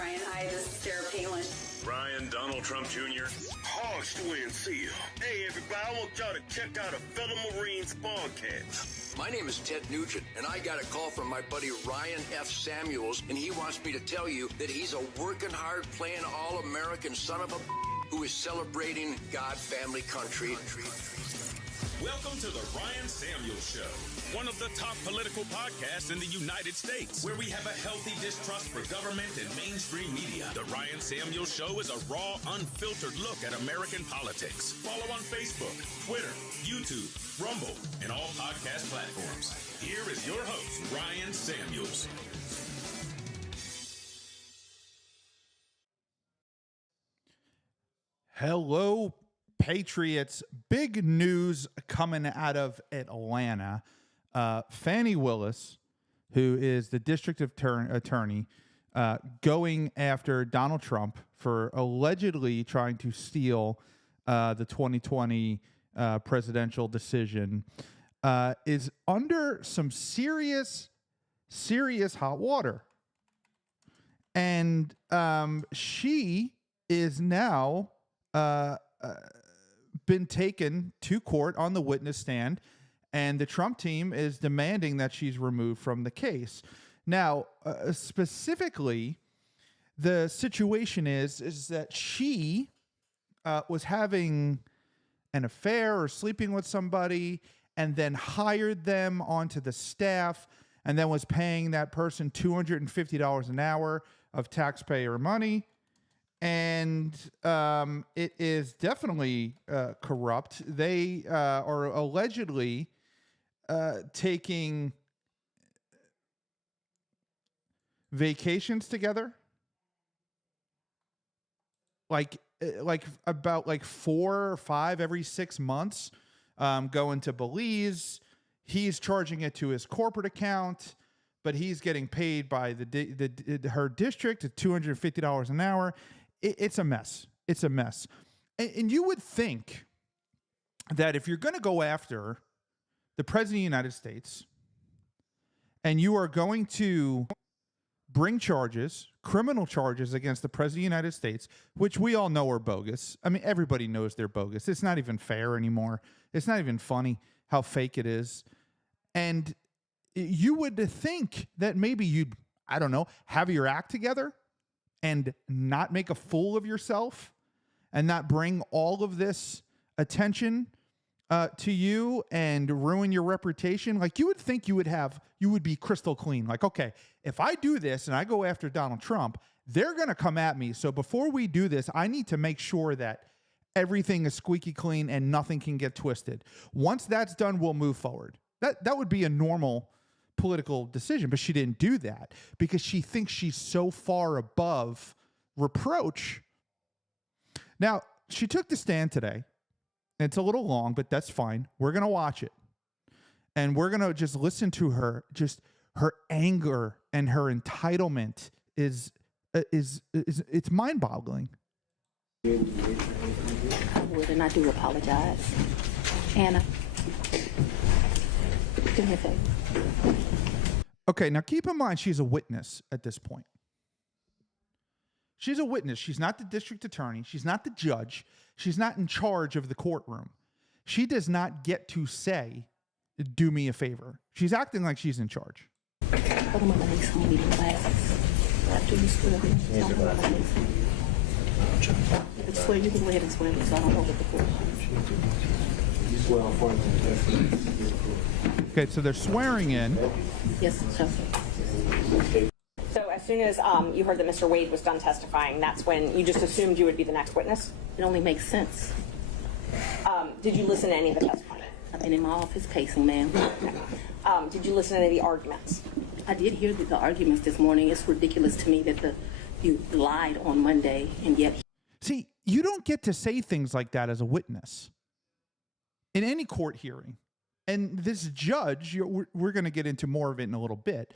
Brian. Hi, this is Sarah Palin. Brian, Donald Trump Jr. Harsh to win, see ya. Hey, everybody, I want y'all to check out a fellow Marine Spanked. My name is Ted Nugent, and I got a call from my buddy Ryan F. Samuels, and he wants me to tell you that he's a working hard, playing all-American son of a who is celebrating God, family, country. Welcome to the Ryan Samuels Show, one of the top political podcasts in the United States, where we have a healthy distrust for government and mainstream media. The Ryan Samuels Show is a raw, unfiltered look at American politics. Follow on Facebook, Twitter, YouTube, Rumble, and all podcast platforms. Here is your host, Ryan Samuels. Hello, Patriots. Big news coming out of Atlanta. Fanni Willis, who is the district attorney, going after Donald Trump for allegedly trying to steal the 2020 presidential decision, is under some serious hot water. And she is now been taken to court on the witness stand, and the Trump team is demanding that she's removed from the case. Now, specifically, the situation is that she was having an affair or sleeping with somebody and then hired them onto the staff and then was paying that person $250 an hour of taxpayer money. And it is definitely corrupt. They are allegedly taking vacations together, like about 4 or 5 every 6 months, going to Belize. He's charging it to his corporate account, but he's getting paid by her district at $250 an hour. It's a mess. It's a mess. And you would think that if you're going to go after the president of the United States and you are going to bring charges, criminal charges against the president of the United States, which we all know are bogus. I mean, everybody knows they're bogus. It's not even fair anymore. It's not even funny how fake it is. And you would think that maybe you'd, I don't know, have your act together and not make a fool of yourself and not bring all of this attention to you and ruin your reputation. Like, you would think you would be crystal clean. Like, okay, if I do this and I go after Donald Trump, they're going to come at me. So before we do this, I need to make sure that everything is squeaky clean and nothing can get twisted. Once that's done, we'll move forward. That would be a normal political decision, but she didn't do that because she thinks she's so far above reproach. Now, she took the stand today. It's a little long, but that's fine. We're going to watch it. And we're going to just listen to her. Just her anger and her entitlement is it's mind-boggling. I would, and I do apologize. Anna, do me a favor. Okay, now keep in mind she's a witness at this point. She's a witness. She's not the district attorney. She's not the judge. She's not in charge of the courtroom. She does not get to say, do me a favor. She's acting like she's in charge. But I'm going to make some meeting classes. After you swear, tell me what I need. If it's swear, you can go ahead and swear me, so I don't hold it before. Okay, so they're swearing in. Yes, sir. So as soon as you heard that Mr. Wade was done testifying, that's when you just assumed you would be the next witness? It only makes sense. Did you listen to any of the testimony? I've been in my office pacing, ma'am. Did you listen to any of the arguments? I did hear the arguments this morning. It's ridiculous to me that you lied on Monday, and yet... See, you don't get to say things like that as a witness in any court hearing. And this judge, we're going to get into more of it in a little bit,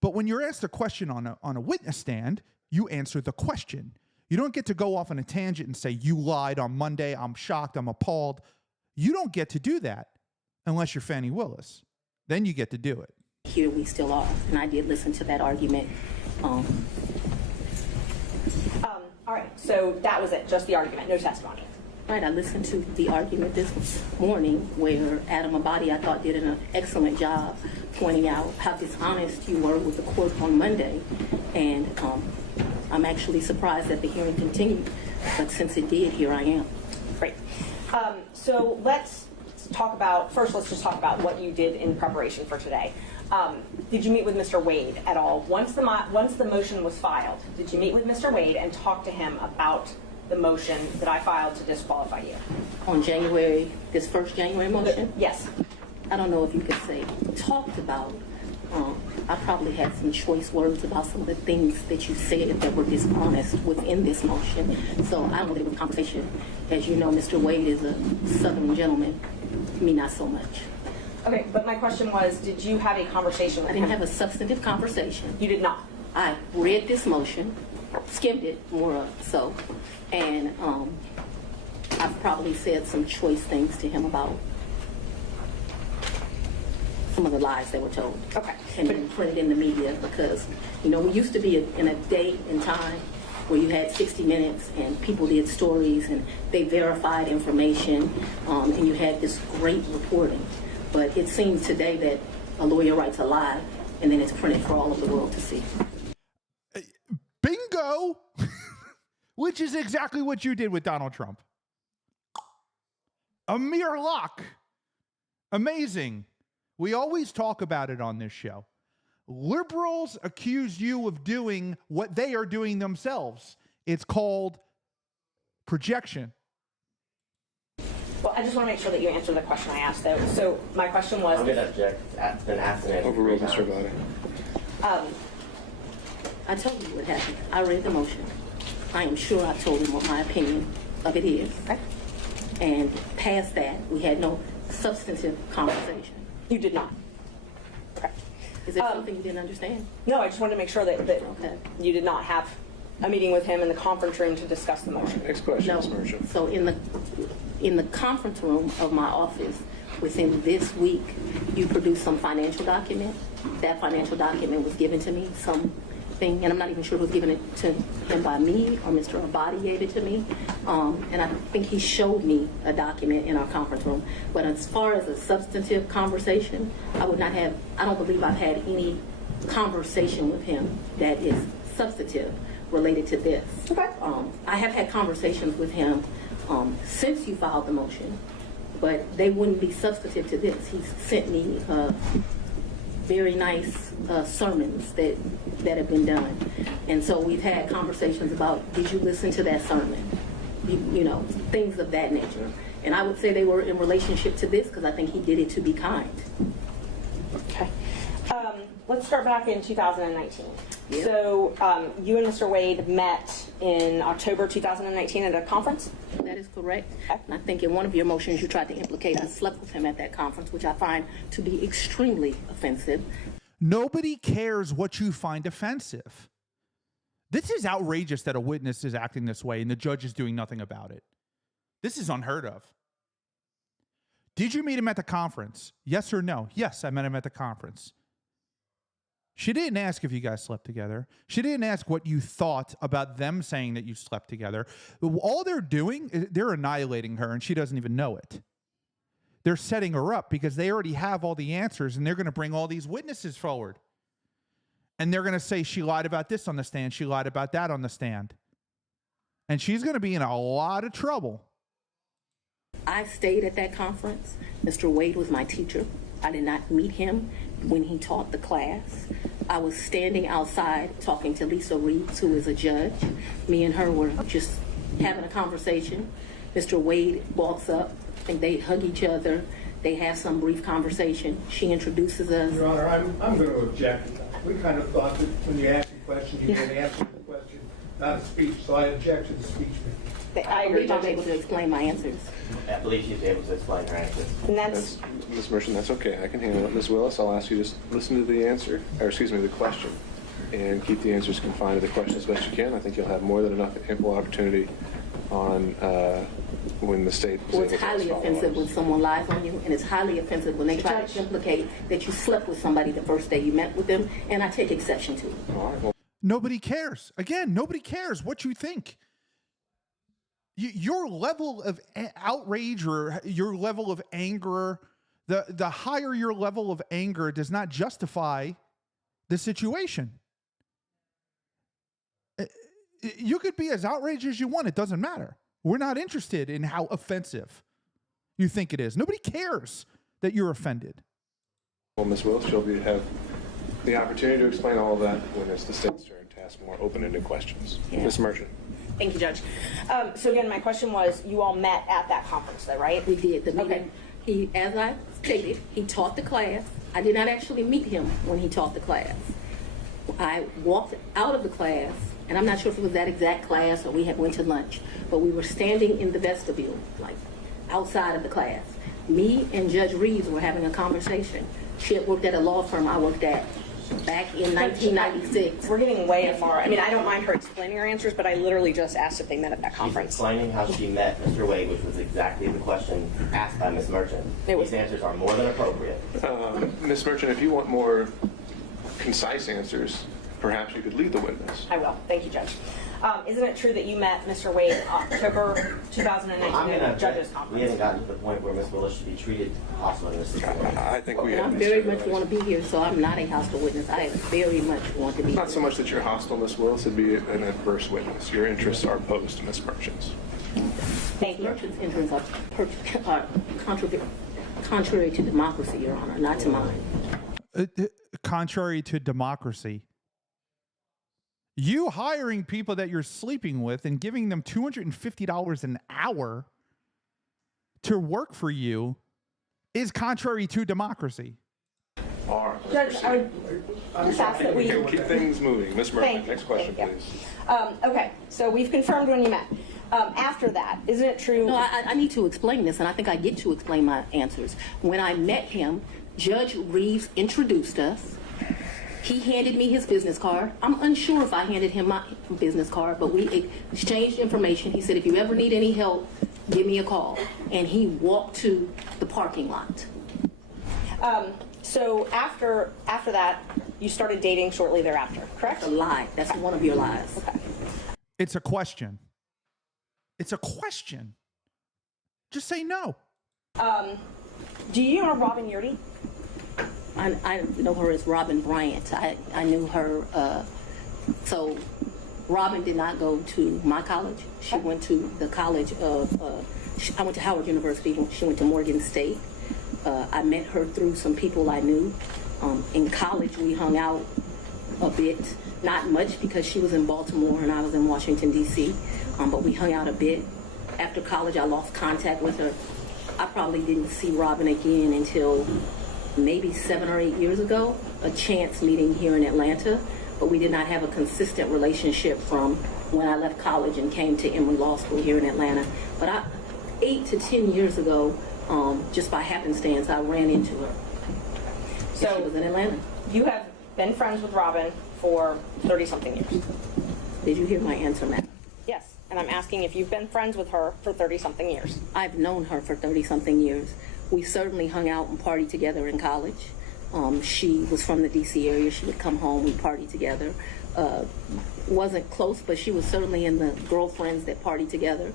but when you're asked a question on a witness stand, you answer the question. You don't get to go off on a tangent and say, you lied on Monday, I'm shocked, I'm appalled. You don't get to do that unless you're Fanni Willis. Then you get to do it. Here we still are, and I did listen to that argument. All right, so that was it, just the argument, no testimony. Right, I listened to the argument this morning where Adam Abadi, I thought, did an excellent job pointing out how dishonest you were with the court on Monday. And I'm actually surprised that the hearing continued, but since it did, here I am. Great. So let's just talk about what you did in preparation for today. Did you meet with Mr. Wade at all? Once the motion was filed, did you meet with Mr. Wade and talk to him about the motion that I filed to disqualify you? On this first January motion? Yes. I don't know if you could say talked about. I probably had some choice words about some of the things that you said that were dishonest within this motion. So I don't know that it was a conversation. As you know, Mr. Wade is a Southern gentleman. Me, not so much. Okay, but my question was, did you have a conversation with I him? didn't have a substantive conversation. You did not? I read this motion, skimmed it more so, and I've probably said some choice things to him about some of the lies they were told. Okay. And then printed in the media because, we used to be in a day and time where you had 60 Minutes and people did stories and they verified information and you had this great reporting. But it seems today that a lawyer writes a lie and then it's printed for all of the world to see. Bingo! Which is exactly what you did with Donald Trump. A mere lock. Amazing. We always talk about it on this show. Liberals accuse you of doing what they are doing themselves. It's called projection. Well, I just want to make sure that you answer the question I asked, though. So my question was... I'm going to object. It's been asked and answered. Overruled, Mr. Abadi. I told you what happened. I read the motion. I am sure I told him what my opinion of it is. Okay. And past that, we had no substantive conversation. You did not. Correct. Is there something you didn't understand? No, I just wanted to make sure that Okay. you did not have a meeting with him in the conference room to discuss the motion. Next question, No. Ms. Marshall. So in the conference room of my office, within this week, you produced some financial document. That financial document was given to me, something, and I'm not even sure who was giving it to him by me or Mr. Abadi gave it to me. And I think he showed me a document in our conference room. But as far as a substantive conversation, I don't believe I've had any conversation with him that is substantive related to this. Okay. I have had conversations with him since you filed the motion, but they wouldn't be substantive to this. He's sent me very nice sermons that have been done. And so we've had conversations about, did you listen to that sermon? Things of that nature. And I would say they were in relationship to this because I think he did it to be kind. Okay. Let's start back in 2019. Yeah. So you and Mr. Wade met in October 2019 at a conference? That is correct. And I think in one of your motions you tried to implicate I slept with him at that conference, which I find to be extremely offensive. Nobody cares what you find offensive. This is outrageous that a witness is acting this way and the judge is doing nothing about it. This is unheard of. Did you meet him at the conference? Yes or no? Yes, I met him at the conference. She didn't ask if you guys slept together. She didn't ask what you thought about them saying that you slept together. All they're doing is they're annihilating her, and she doesn't even know it. They're setting her up because they already have all the answers, and they're going to bring all these witnesses forward. And they're going to say she lied about this on the stand. She lied about that on the stand. And she's going to be in a lot of trouble. I stayed at that conference. Mr. Wade was my teacher. I did not meet him when he taught the class. I was standing outside talking to Lisa Reeves, who is a judge. Me and her were just having a conversation. Mr. Wade walks up and they hug each other. They have some brief conversation. She introduces us. Your Honor, I'm going to object. We kind of thought that when you asked the question, you didn't answer the question, not a speech, so I object to the speech. I agree. believe I'm able to explain my answers. I believe she's able to explain her answers. And that's Ms. Merchant, that's okay. I can handle it. Ms. Willis, I'll ask you to just listen to the answer, or excuse me, the question, and keep the answers confined to the question as best you can. I think you'll have more than enough ample opportunity on when the state is Well, able it's to highly follow offensive up. when someone lies on you, and it's highly offensive when they try to implicate that you slept with somebody the first day you met with them, and I take exception to it. All right, well, Nobody cares. Again, nobody cares what you think. Your level of outrage or your level of anger, the higher your level of anger does not justify the situation. You could be as outraged as you want. It doesn't matter. We're not interested in how offensive you think it is. Nobody cares that you're offended. Well, Ms. Willis, she'll have the opportunity to explain all of that when it's the state's turn to ask more open-ended questions. Yeah. Ms. Merchant. Thank you, Judge. So again, my question was, you all met at that conference, though, right? We did. The Okay. meeting, as I stated, he taught the class. I did not actually meet him when he taught the class. I walked out of the class, and I'm not sure if it was that exact class or we had went to lunch, but we were standing in the vestibule, like outside of the class. Me and Judge Reeves were having a conversation. She had worked at a law firm I worked at back in 1996. We're getting way far. I mean, I don't mind her explaining her answers, but I literally just asked if they met at that She's conference. explaining how she met Mr. Wade, which was exactly the question asked by Ms. Merchant. These answers are more than appropriate. Ms. Merchant, if you want more concise answers, perhaps you could lead the witness. I will. Thank you, Judge. Isn't it true that you met Mr. Wade October 2019 at the judges We conference? haven't gotten to the point where Ms. Willis should be treated hostile in this situation. I think we have. I very much want to be here, so I'm not a hostile witness. I very much want to be Not here. so much that you're hostile, Ms. Willis, it'd be an adverse witness. Your interests are opposed to Ms. Merchant's. Thank you. Merchant's interests are contrary to democracy, Your Honor, not to mine. Contrary to democracy. You hiring people that you're sleeping with and giving them $250 an hour to work for you is contrary to democracy. All right, Judge, let's I proceed. would just ask that we... Keep things moving. Ms. Merchant, Thank you. next question, Thank you. please. Okay, so we've confirmed when you met. After that, isn't it true? No, I need to explain this, and I think I get to explain my answers. When I met him, Judge Reeves introduced us. He handed me his business card. I'm unsure if I handed him my business card, but we exchanged information. He said, if you ever need any help, give me a call. And he walked to the parking lot. So after that, you started dating shortly thereafter, correct? That's a lie. That's one of your lies. Okay. It's a question. It's a question. Just say no. Do you know Robin Yurdy? I know her as Robin Bryant. I knew her. So Robin did not go to my college. She went to the college of, I went to Howard University. She went to Morgan State. I met her through some people I knew. In college, we hung out a bit. Not much because she was in Baltimore and I was in Washington, D.C. But we hung out a bit. After college, I lost contact with her. I probably didn't see Robin again until maybe 7 or 8 years ago, a chance meeting here in Atlanta, but we did not have a consistent relationship from when I left college and came to Emory Law School here in Atlanta. But 8 to 10 years ago, just by happenstance, I ran into her. So she was in Atlanta. You have been friends with Robin for 30-something years. Did you hear my answer, ma'am? Yes, and I'm asking if you've been friends with her for 30-something years. I've known her for 30-something years. We certainly hung out and partied together in college. She was from the D.C. area. She would come home, we'd party together. Wasn't close, but she was certainly in the girlfriends that partied together.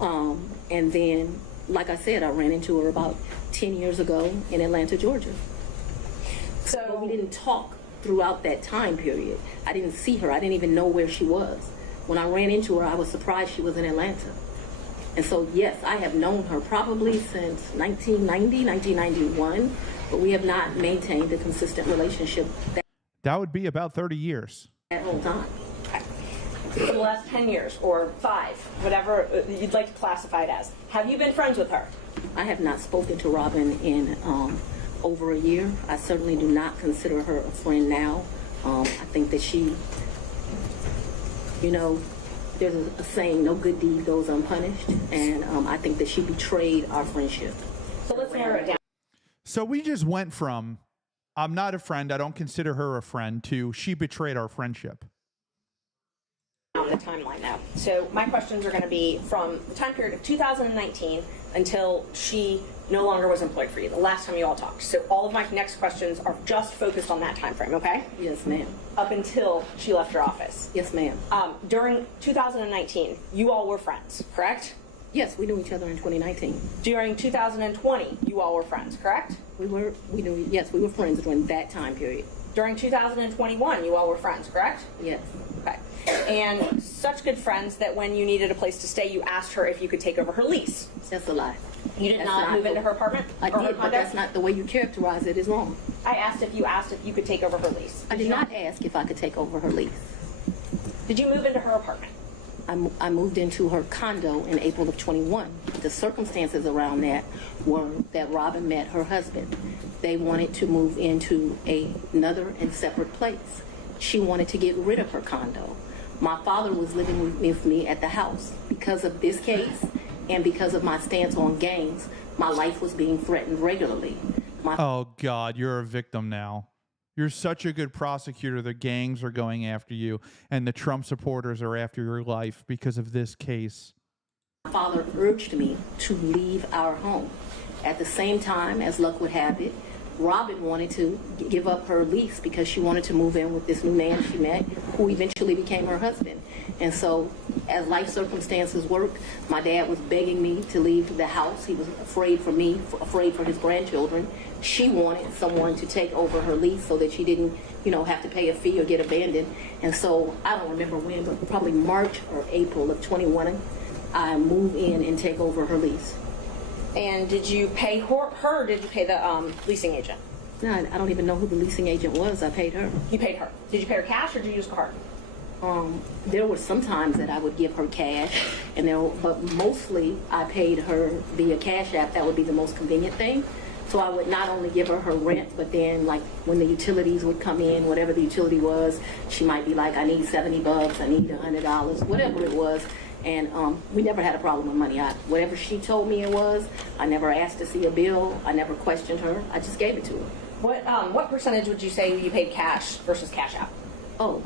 And then, like I said, I ran into her about 10 years ago in Atlanta, Georgia. So we didn't talk throughout that time period. I didn't see her. I didn't even know where she was. When I ran into her, I was surprised she was in Atlanta. And so, yes, I have known her probably since 1990, 1991, but we have not maintained a consistent relationship That would be about 30 years. that whole time. For the last 10 years or 5, whatever you'd like to classify it as, have you been friends with her? I have not spoken to Robin in over a year. I certainly do not consider her a friend now. I think that she, there's a saying, no good deed goes unpunished, and I think that she betrayed our friendship. So let's narrow it down. So we just went from, I'm not a friend, I don't consider her a friend, to she betrayed our friendship. On the timeline now. So my questions are going to be from the time period of 2019 until she no longer was employed for you, the last time you all talked. So all of my next questions are just focused on that time frame, okay? Yes, ma'am. Up until she left your office. Yes, ma'am. During 2019, you all were friends, correct? Yes, we knew each other in 2019. During 2020, you all were friends, correct? We were friends during that time period. During 2021, you all were friends, correct? Yes. Okay. And such good friends that when you needed a place to stay, you asked her if you could take over her lease. That's a lie. You did not move into her apartment? I or her did, but condo? that's not the way you characterize it is wrong. I asked if you could take over her lease. I did not ask if I could take over her lease. Did you move into her apartment? I moved into her condo in April of 21. The circumstances around that were that Robin met her husband. They wanted to move into another and separate place. She wanted to get rid of her condo. My father was living with me at the house. Because of this case and because of my stance on gangs, my life was being threatened regularly. Oh, God, you're a victim now. You're such a good prosecutor. The gangs are going after you, and the Trump supporters are after your life because of this case. My father urged me to leave our home. At the same time, as luck would have it, Robin wanted to give up her lease because she wanted to move in with this new man she met, who eventually became her husband. And so, as life circumstances worked, my dad was begging me to leave the house. He was afraid for me, afraid for his grandchildren. She wanted someone to take over her lease so that she didn't, have to pay a fee or get abandoned. And so, I don't remember when, but probably March or April of 21, I moved in and take over her lease. And did you pay her or did you pay the leasing agent? No, I don't even know who the leasing agent was. I paid her. You paid her. Did you pay her cash or did you use a card? There were some times that I would give her cash, but mostly I paid her via Cash App. That would be the most convenient thing. So I would not only give her her rent, but then like when the utilities would come in, whatever the utility was, she might be like, I need $70, I need $100, whatever it was. And we never had a problem with money. Whatever she told me it was, I never asked to see a bill. I never questioned her. I just gave it to her. What percentage would you say you paid cash versus Cash App? Oh,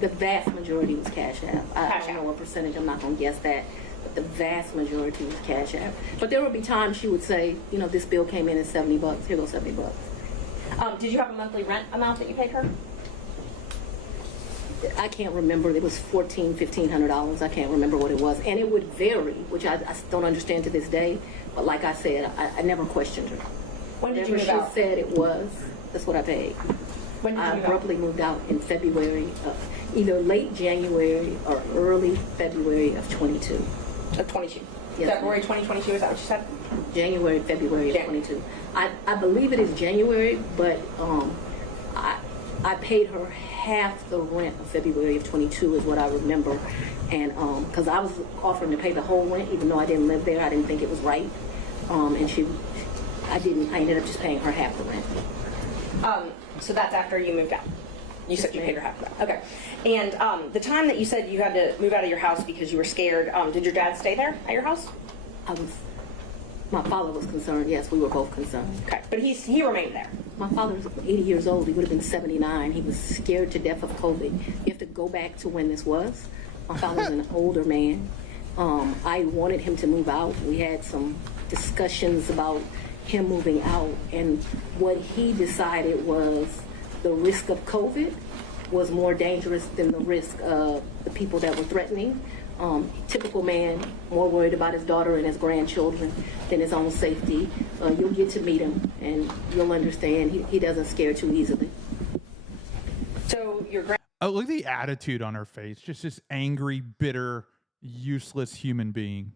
the vast majority was Cash App. I don't know what percentage. I'm not going to guess that. But the vast majority was Cash App. But there would be times she would say, this bill came in at $70. Here goes $70. Did you have a monthly rent amount that you paid her? I can't remember. It was $1,400, $1,500. I can't remember what it was. And it would vary, which I don't understand to this day. But like I said, I never questioned her. When did you move Whatever out? she said it was, that's what I paid. When did you I move abruptly moved out in February, either late January or early February of 22. Of 22. Yes, February 2022, is that what you said? January, February of 22. I believe it is January, but I paid her half the rent of February of 22 is what I remember. And because I was offering to pay the whole rent, even though I didn't live there, I didn't think it was right. I ended up just paying her half the rent. So that's after you moved out. You said you paid her half of that. Okay. And the time that you said you had to move out of your house because you were scared, did your dad stay there at your house? My father was concerned. Yes, we were both concerned. Okay. But he remained there. My father's 80 years old. He would have been 79. He was scared to death of COVID. You have to go back to when this was. My father's an older man. I wanted him to move out. We had some discussions about him moving out, and what he decided was the risk of COVID was more dangerous than the risk of the people that were threatening. Typical man, more worried about his daughter and his grandchildren than his own safety. You'll get to meet him, and you'll understand he doesn't scare too easily. So your look at the attitude on her face. Just this angry, bitter, useless human being.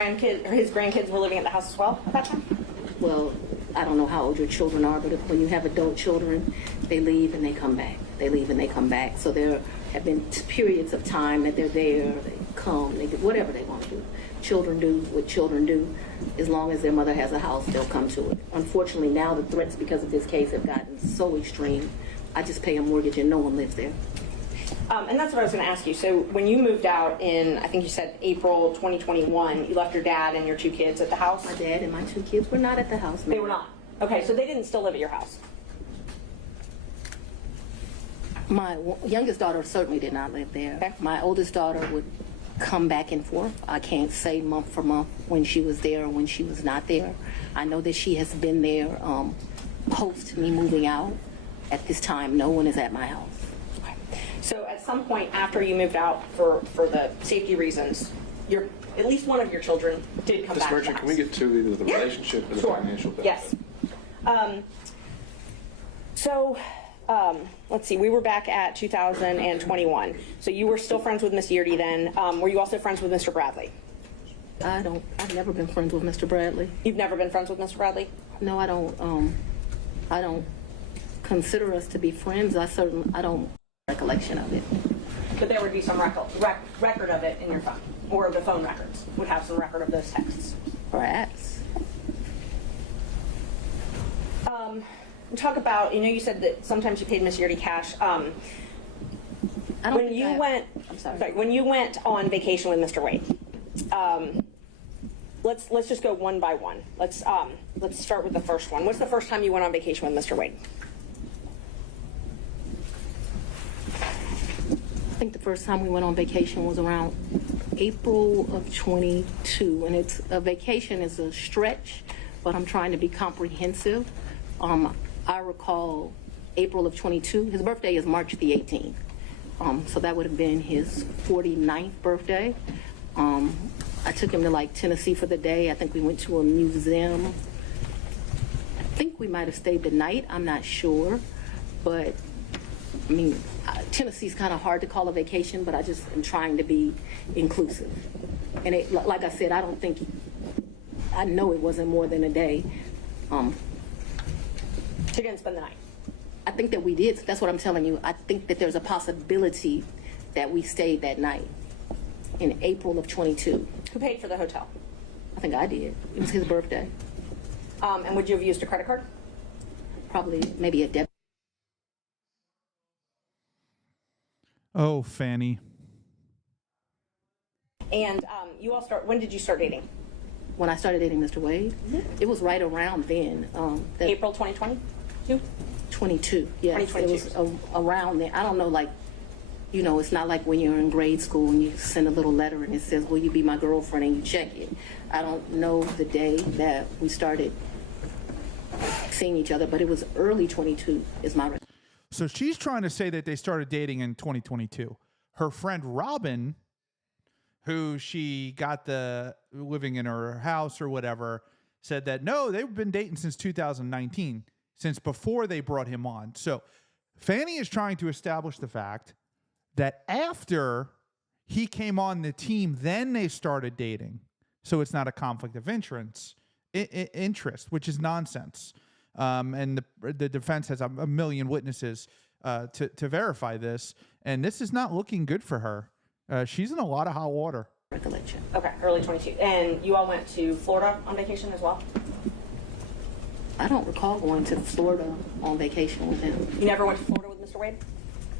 His grandkids were living at the house as well at that time? Well, I don't know how old your children are, but when you have adult children, they leave and they come back. They leave and they come back. So there have been periods of time that they're there, they come, they do whatever they want to do. Children do what children do. As long as their mother has a house, they'll come to it. Unfortunately, now the threats because of this case have gotten so extreme. I just pay a mortgage and no one lives there. And that's what I was going to ask you. So when you moved out in, I think you said April 2021, you left your dad and your two kids at the house? My dad and my two kids were not at the house. They were not? Okay, so they didn't still live at your house? My youngest daughter certainly did not live there. Okay. My oldest daughter would come back and forth. I can't say month for month when she was there or when she was not there. I know that she has been there post me moving out. At this time, no one is at my house. Okay. So at some point after you moved out for the safety reasons, at least one of your children did come Ms. back to the Merchant, house. can we get to either the relationship or the financial benefit? Yes. Let's see, we were back at 2021. So you were still friends with Miss Yeardy then. Were you also friends with Mr. Bradley? I've never been friends with Mr. Bradley. You've never been friends with Mr. Bradley? No, I don't consider us to be friends. I don't recollection of it. But there would be some record of it in your phone, or the phone records would have some record of those texts. Perhaps. Talk about, you said that sometimes you paid Miss Yeardy cash. When you went on vacation with Mr. Wade, let's just go one by one. Let's start with the first one. What's the first time you went on vacation with Mr. Wade? I think the first time we went on vacation was around April of 22, and a vacation is a stretch, but I'm trying to be comprehensive. I recall April of 22. His birthday is March the 18th, so that would have been his 49th birthday. I took him to Tennessee for the day. I think we went to a museum. I think we might have stayed the night. I'm not sure, but Tennessee's kind of hard to call a vacation, but I just am trying to be inclusive. And like I said, I know it wasn't more than a day. You didn't spend the night? I think that we did. That's what I'm telling you. I think that there's a possibility that we stayed that night in April of 22. Who paid for the hotel? I think I did. It was his birthday. And would you have used a credit card? Probably, maybe a debit. Oh, Fanny. And when did you start dating? When I started dating Mr. Wade, it was right around then. April 2020? 22, yes. 2022. It was around then. I don't know, it's not like when you're in grade school and you send a little letter and it says, will you be my girlfriend, and you check it. I don't know the day that we started seeing each other, but it was early 22 is my record. So she's trying to say that they started dating in 2022. Her friend Robin, who she got living in her house or whatever, said that no, they've been dating since 2019, since before they brought him on. So Fanny is trying to establish the fact that after he came on the team, then they started dating. So it's not a conflict of interest, which is nonsense. And the defense has a million witnesses to verify this. And this is not looking good for her. She's in a lot of hot water. Recollection. Okay, early 22. And you all went to Florida on vacation as well? I don't recall going to Florida on vacation with him. You never went to Florida with Mr. Wade?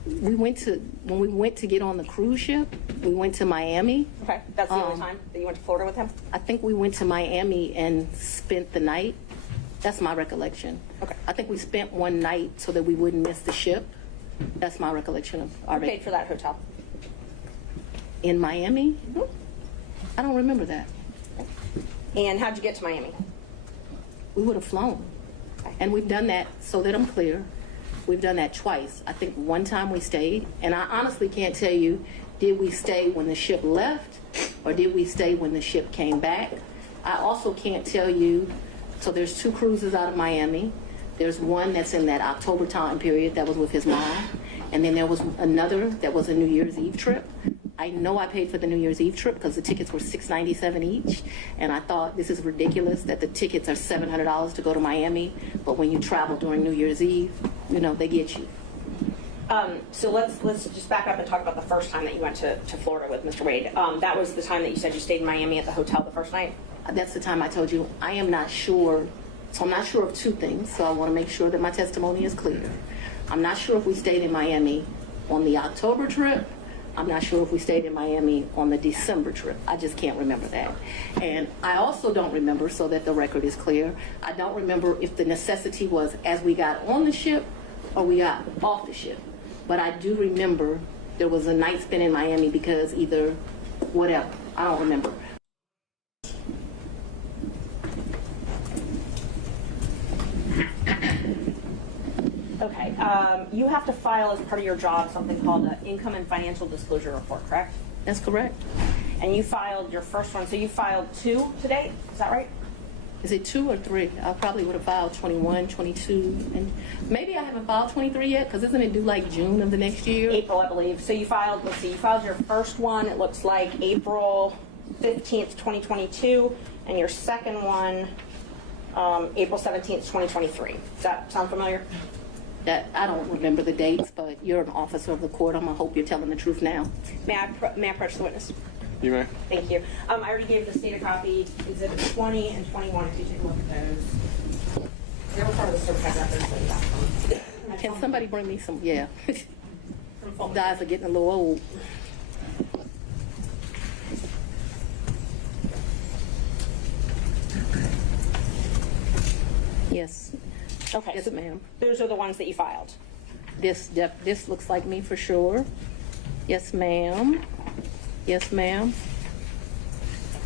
When we went to get on the cruise ship, we went to Miami. Okay, that's the only time that you went to Florida with him? I think we went to Miami and spent the night. That's my recollection. Okay. I think we spent one night so that we wouldn't miss the ship. That's my recollection of our Who paid for that hotel? In Miami? Mm-hmm. I don't remember that. And how'd you get to Miami? We would have flown. Okay. And we've done that, so that I'm clear, we've done that twice. I think one time we stayed, and I honestly can't tell you, did we stay when the ship left or did we stay when the ship came back? I also can't tell you, so there's 2 cruises out of Miami. There's one that's in that October time period that was with his mom. And then there was another that was a New Year's Eve trip. I know I paid for the New Year's Eve trip because the tickets were $697 each. And I thought this is ridiculous that the tickets are $700 to go to Miami. But when you travel during New Year's Eve, they get you. So let's just back up and talk about the first time that you went to Florida with Mr. Wade. That was the time that you said you stayed in Miami at the hotel the first night? That's the time I told you I am not sure. So I'm not sure of 2 things. So I want to make sure that my testimony is clear. I'm not sure if we stayed in Miami on the October trip. I'm not sure if we stayed in Miami on the December trip. I just can't remember that. And I also don't remember, so that the record is clear, I don't remember if the necessity was as we got on the ship or we got off the ship. But I do remember there was a night spent in Miami because either whatever. I don't remember. Okay, you have to file as part of your job something called an income and financial disclosure report, correct? That's correct. And you filed your first one, so you filed 2 today, is that right? Is it 2 or 3? I probably would have filed 21, 22, and maybe I haven't filed 23 yet, because isn't it due like June of the next year? April, I believe. So you filed, let's see, you filed your first one, it looks like April 15th, 2022, and your second one, April 17th, 2023. Does that sound familiar? That I don't remember the dates, but you're an officer of the court. I'm gonna hope you're telling the truth now. May I approach the witness? You may. Thank you. I already gave the state a copy, Exhibit 20 and 21, if you take a look at those. They were part of the certified records that we got from. Can somebody bring me some? Yeah. Guys are getting a little old. Yes. Okay. Yes, so ma'am. Those are the ones that you filed. This looks like me for sure. Yes, ma'am. Yes, ma'am.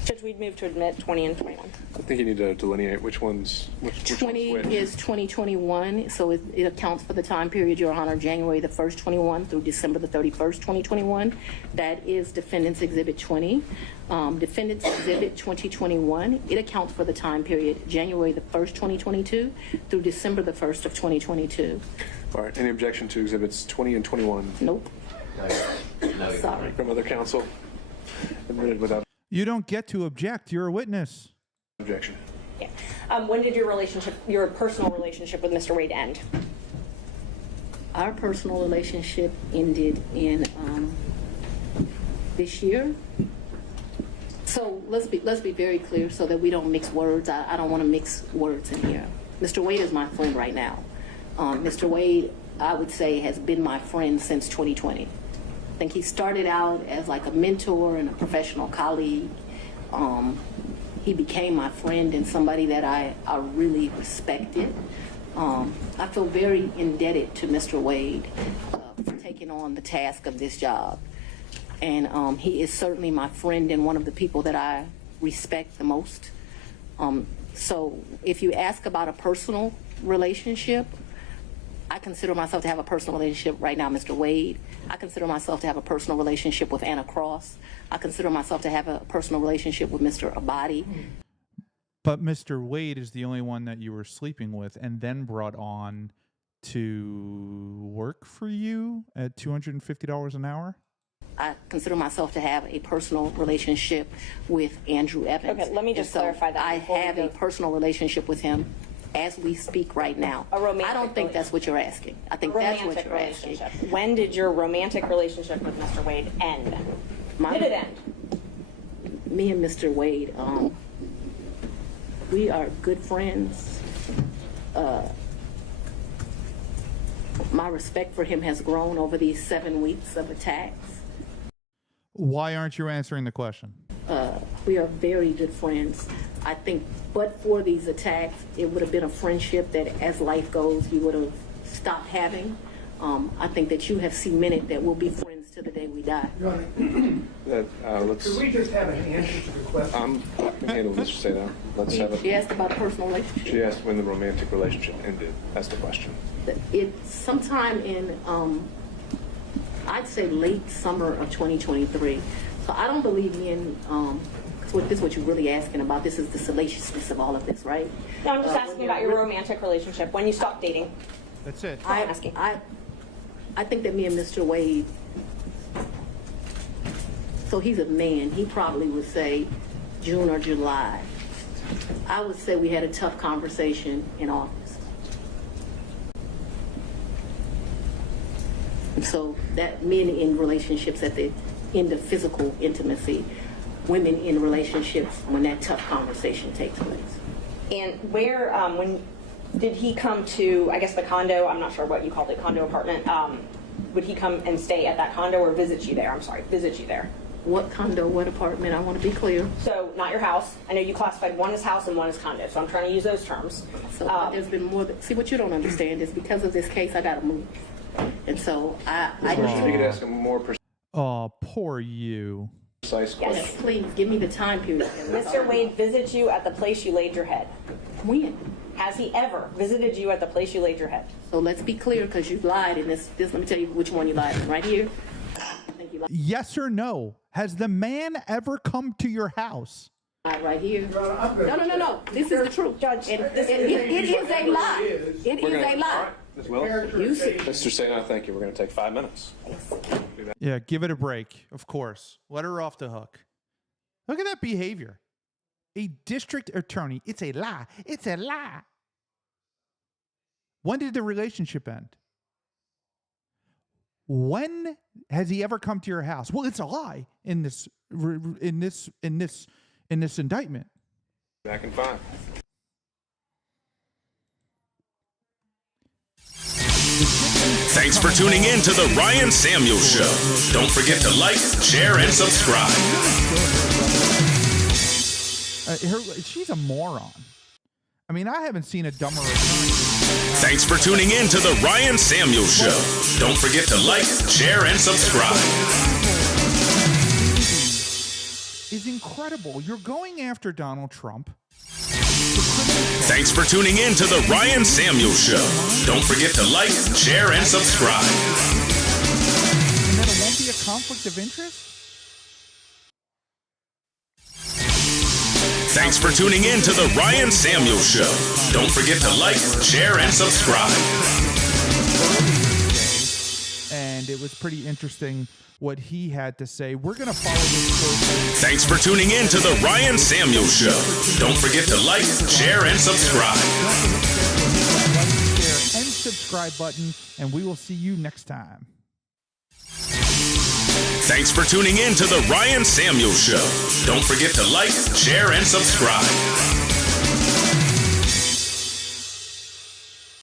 Judge, we'd move to admit 20 and 21. I think you need to delineate which one's which 20 one's which. is 2021, so it accounts for the time period, Your Honor, January the 1st, 21 through December the 31st, 2021. That is Defendant's Exhibit 20. Defendant's Exhibit 2021, it accounts for the time period, January the 1st, 2022 through December the 1st of 2022. All right. Any objection to Exhibits 20 and 21? Nope. No, Sorry. From other counsel? Admitted without You don't get to object. You're a witness. objection. Yeah. When did your personal relationship with Mr. Wade end? Our personal relationship ended in this year. So let's be very clear so that we don't mix words. I don't want to mix words in here. Mr. Wade is my friend right now. Mr. Wade, I would say, has been my friend since 2020. I think he started out as like a mentor and a professional colleague. He became my friend and somebody that I really respected. I feel very indebted to Mr. Wade for taking on the task of this job. And he is certainly my friend and one of the people that I respect the most. So if you ask about a personal relationship, I consider myself to have a personal relationship right now, Mr. Wade. I consider myself to have a personal relationship with Anna Cross. I consider myself to have a personal relationship with Mr. Abadi. But Mr. Wade is the only one that you were sleeping with and then brought on to work for you at $250 an hour? I consider myself to have a personal relationship with Andrew Evans. Okay, let me just clarify that I before we have go. a personal relationship with him as we speak right now. A romantic I don't think that's what you're asking. I think that's what Romantic you're asking. relationship. When did your romantic relationship with Mr. Wade end? Did it end? Me and Mr. Wade, we are good friends. My respect for him has grown over these 7 weeks of attacks. Why aren't you answering the question? We are very good friends. I think, but for these attacks, it would have been a friendship that, as life goes, you would have stopped having. I think that you have cemented that we'll be friends to the day we die. Your Honor, Let's. could we just have an answer to the question? I can handle this. Say that. Let's have She it. asked about a personal relationship. She asked when the romantic relationship ended. That's the question. It's sometime in, I'd say late summer of 2023. So I don't believe in, this is what you're really asking about. This is the salaciousness of all of this, right? No, I'm just asking about your romantic relationship, when you stopped dating. That's it. I'm asking. I think that me and Mr. Wade, so he's a man, he probably would say June or July. I would say we had a tough conversation in August. And so that men in relationships at the end of physical intimacy, women in relationships when that tough conversation takes place. And where, when did he come to, I guess the condo, I'm not sure what you called it, condo apartment, would he come and stay at that condo or visit you there? I'm sorry, visit you there. What condo, what apartment? I want to be clear. So not your house. I know you classified one as house and one as condo, so I'm trying to use those terms. So but there's been more. See, what you don't understand is because of this case, I got to move, and so I You could ask him more. Oh, poor you. precise question. Yes, please, give me the time period. Mr. Wade visits you at the place you laid your head. When? Has he ever visited you at the place you laid your head? So let's be clear, because you've lied in this, let me tell you which one you lied in, right here. I think you lied. Yes or no? Has the man ever come to your house? Right here. No. This is the truth. Judge, it is a lie. It is a lie. Ms. Willis? You see. Mr. Sano, thank you. We're going to take 5 minutes. Yeah, give it a break, of course. Let her off the hook. Look at that behavior. A district attorney. It's a lie. It's a lie. When did the relationship end? When has he ever come to your house? Well, it's a lie in this indictment. Back in 5. Thanks for tuning in to the Ryan Samuels Show. Don't forget to like, share, and subscribe. She's a moron. I mean, I haven't seen a dumber attorney. Thanks for tuning in to the Ryan Samuels Show. Don't forget to like, share, and subscribe. Is incredible. You're going after Donald Trump. Thanks for tuning in to the Ryan Samuels Show. Don't forget to like, share, and subscribe. And then it won't be a conflict of interest? Thanks for tuning in to the Ryan Samuels Show. Don't forget to like, share, and subscribe. And it was pretty interesting what he had to say. We're going to follow this closely. Thanks for tuning in to the Ryan Samuels Show. Don't forget to like, share, and subscribe. Don't forget to hit that like, share, and subscribe button, and we will see you next time. Thanks for tuning in to the Ryan Samuels Show. Don't forget to like, share, and subscribe.